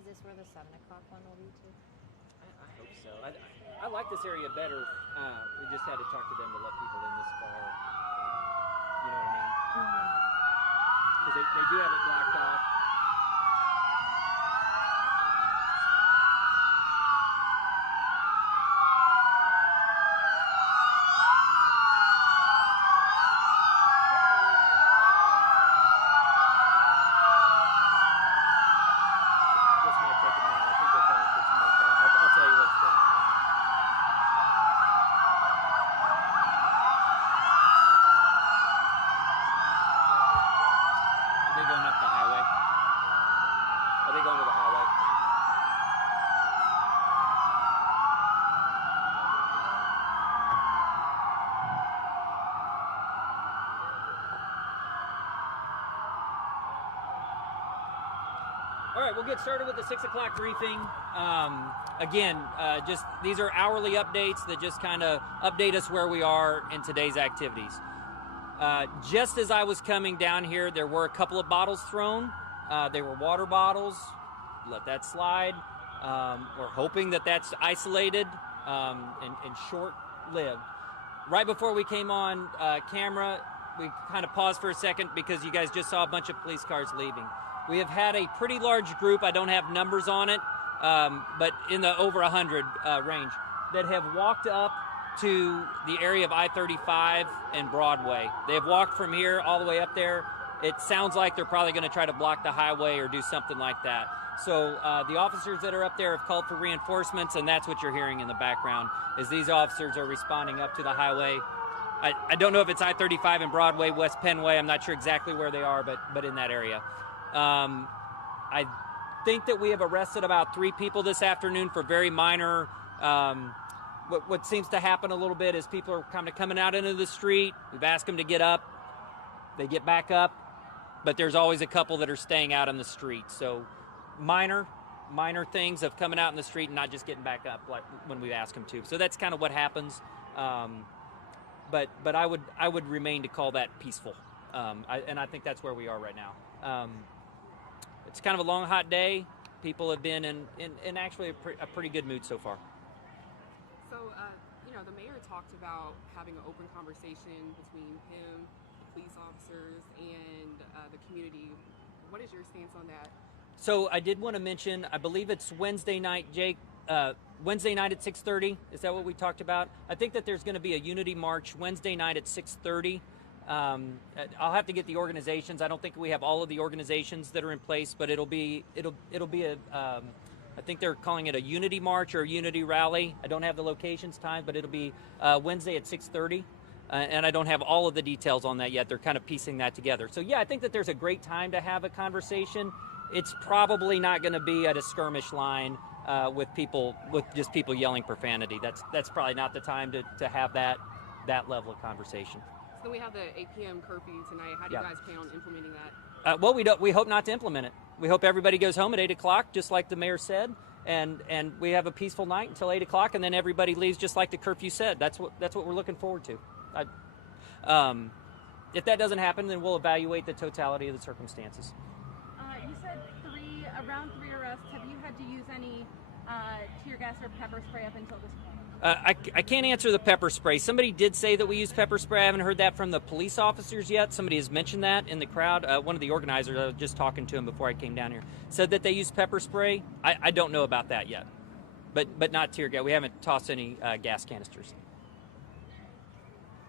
Is this where the 7 o'clock one will be too? I hope so. I like this area better. We just had to talk to them to let people in this far. You know what I mean? Because they do have it blocked off. This might take a minute. I think they're calling for some more cars. I'll tell you what's going on. Are they going up the highway? Are they going to the highway? All right, we'll get started with the 6 o'clock briefing. Again, just these are hourly updates that just kind of update us where we are in today's activities. Just as I was coming down here, there were a couple of bottles thrown. They were water bottles. Let that slide. We're hoping that that's isolated and short-lived. Right before we came on camera, we kind of paused for a second because you guys just saw a bunch of police cars leaving. We have had a pretty large group, I don't have numbers on it, but in the over 100 range, that have walked up to the area of I-35 and Broadway. They have walked from here all the way up there. It sounds like they're probably going to try to block the highway or do something like that. So the officers that are up there have called for reinforcements, and that's what you're hearing in the background, is these officers are responding up to the highway. I don't know if it's I-35 and Broadway, West Penway. I'm not sure exactly where they are, but in that area. I think that we have arrested about 3 people this afternoon for very minor. What seems to happen a little bit is people are kind of coming out into the street. We've asked them to get up. They get back up, but there's always a couple that are staying out in the street. So minor things of coming out in the street and not just getting back up like when we ask them to. So that's kind of what happens. But I would remain to call that peaceful. And I think that's where we are right now. It's kind of a long, hot day. People have been in actually a pretty good mood so far. So, the mayor talked about having an open conversation between him, the police officers, and the community. What is your stance on that? So I did want to mention, I believe it's Wednesday night, Jake. Wednesday night at 6:30. Is that what we talked about? I think that there's going to be a unity march Wednesday night at 6:30. I'll have to get the organizations. I don't think we have all of the organizations that are in place, but it'll be a. I think they're calling it a unity march or a unity rally. I don't have the locations time, but it'll be Wednesday at 6:30. And I don't have all of the details on that yet. They're kind of piecing that together. So yeah, I think that there's a great time to have a conversation. It's probably not going to be at a skirmish line with just people yelling profanity. That's probably not the time to have that level of conversation. So we have the 8 p.m. curfew tonight. How do you guys plan on implementing that? Well, we hope not to implement it. We hope everybody goes home at 8 o'clock, just like the mayor said, and we have a peaceful night until 8 o'clock, and then everybody leaves just like the curfew said. That's what we're looking forward to. If that doesn't happen, then we'll evaluate the totality of the circumstances. You said around three arrests. Have you had to use any tear gas or pepper spray up until this point? I can't answer the pepper spray. Somebody did say that we used pepper spray. I haven't heard that from the police officers yet. Somebody has mentioned that in the crowd. One of the organizers, I was just talking to him before I came down here, said that they used pepper spray. I don't know about that yet, but not tear gas. We haven't tossed any gas canisters.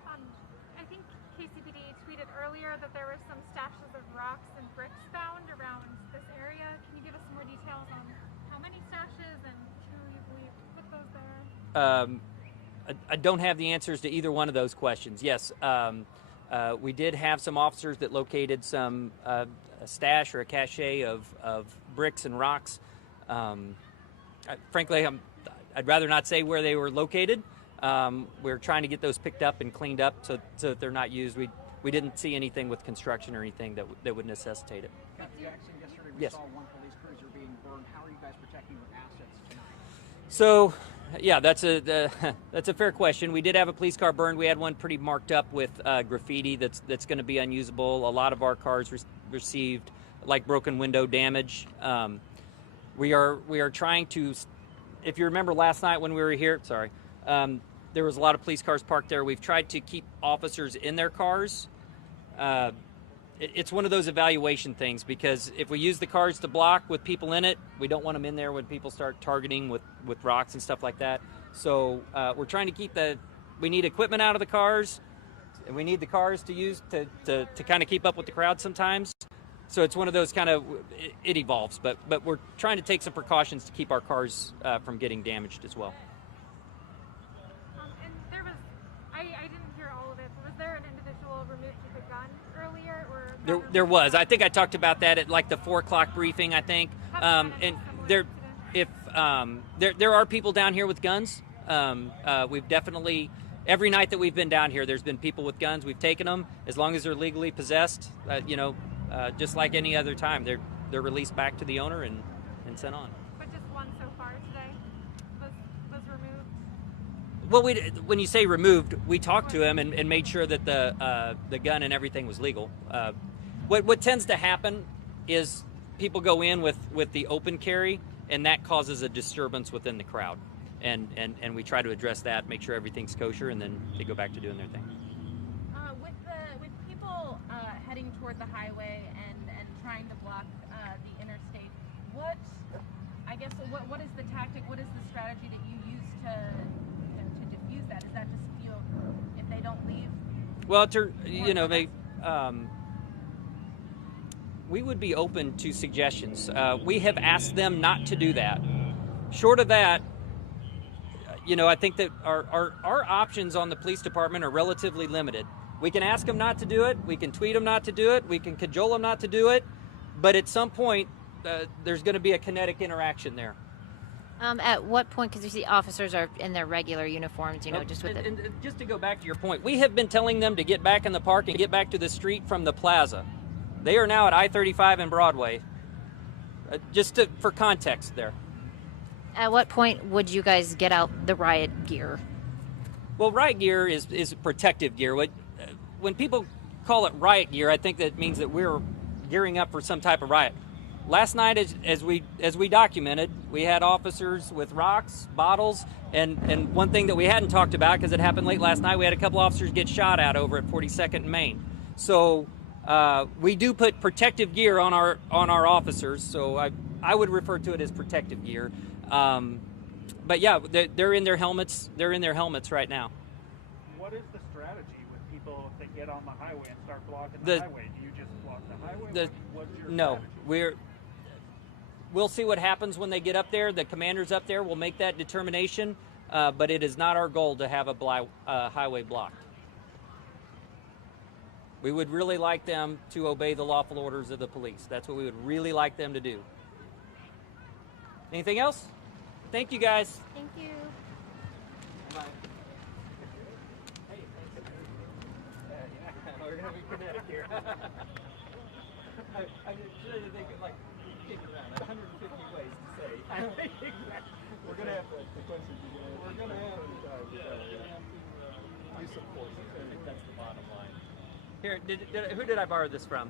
I think KCPD tweeted earlier that there were some stashes of rocks and bricks found around this area. Can you give us some more details on how many stashes and who you believe put those there? I don't have the answers to either one of those questions. Yes, we did have some officers that located some a stash or a cache of bricks and rocks. Frankly, I'd rather not say where they were located. We're trying to get those picked up and cleaned up so that they're not used. We didn't see anything with construction or anything that would necessitate it. Captain Jackson, yesterday we Yes. saw one police cruiser being burned. How are you guys protecting your assets tonight? So, yeah, that's a fair question. We did have a police car burned. We had one pretty marked up with graffiti that's going to be unusable. A lot of our cars received like broken window damage. We are trying to. If you remember last night when we were here, there was a lot of police cars parked there. We've tried to keep officers in their cars. It's one of those evaluation things, because if we use the cars to block with people in it, we don't want them in there when people start targeting with rocks and stuff like that. So we're trying to keep we need equipment out of the cars, and we need the cars to use to kind of keep up with the crowd sometimes. So it's one of those kind of, it evolves, but we're trying to take some precautions to keep our cars from getting damaged as well. And there was, I didn't hear all of it, but was there an individual removed with a gun earlier? Or There was. I think I talked about that at like the 4 o'clock briefing, I think. And there are people down here with guns. We've definitely, every night that we've been down here, there's been people with guns. We've taken them as long as they're legally possessed. Just like any other time, they're released back to the owner and sent on. But just one so far today was removed? Well, when you say removed, we talked to him and made sure that the gun and everything was legal. What tends to happen is people go in with the open carry, and that causes a disturbance within the crowd. And we try to address that, make sure everything's kosher, and then they go back to doing their thing. With people heading toward the highway and trying to block the interstate, what is the tactic? What is the strategy that you use to diffuse that? Is that just if they don't leave? Well, we would be open to suggestions. We have asked them not to do that. Short of that, I think that our options on the police department are relatively limited. We can ask them not to do it. We can tweet them not to do it. We can cajole them not to do it. But at some point, there's going to be a kinetic interaction there. At what point, because you see officers are in their regular uniforms, just with and just to go back to your point, we have been telling them to get back in the park and get back to the street from the plaza. They are now at I-35 and Broadway. For context there. At what point would you guys get out the riot gear? Well, riot gear is protective gear. When people call it riot gear, I think that means that we're gearing up for some type of riot. Last night, as we documented, we had officers with rocks, bottles, and one thing that we hadn't talked about, because it happened late last night, we had a couple officers get shot at over at 42nd and Main. So we do put protective gear on our officers. So I would refer to it as protective gear. But yeah, they're in their helmets. They're in their helmets right now. What is the strategy with people if they get on the highway and start blocking the highway? Do you just block the highway? What's your strategy? We'll see what happens when they get up there. The commanders up there will make that determination, but it is not our goal to have a highway blocked. We would really like them to obey the lawful orders of the police. That's what we would really like them to do. Anything else? Thank you, guys. Thank you. Bye. Hey, we're gonna be kinetic here. I just really think like kick around 150 ways to say. We're gonna have the questions. We're gonna have use of force. I think that's the bottom line. Here, who did I borrow this from?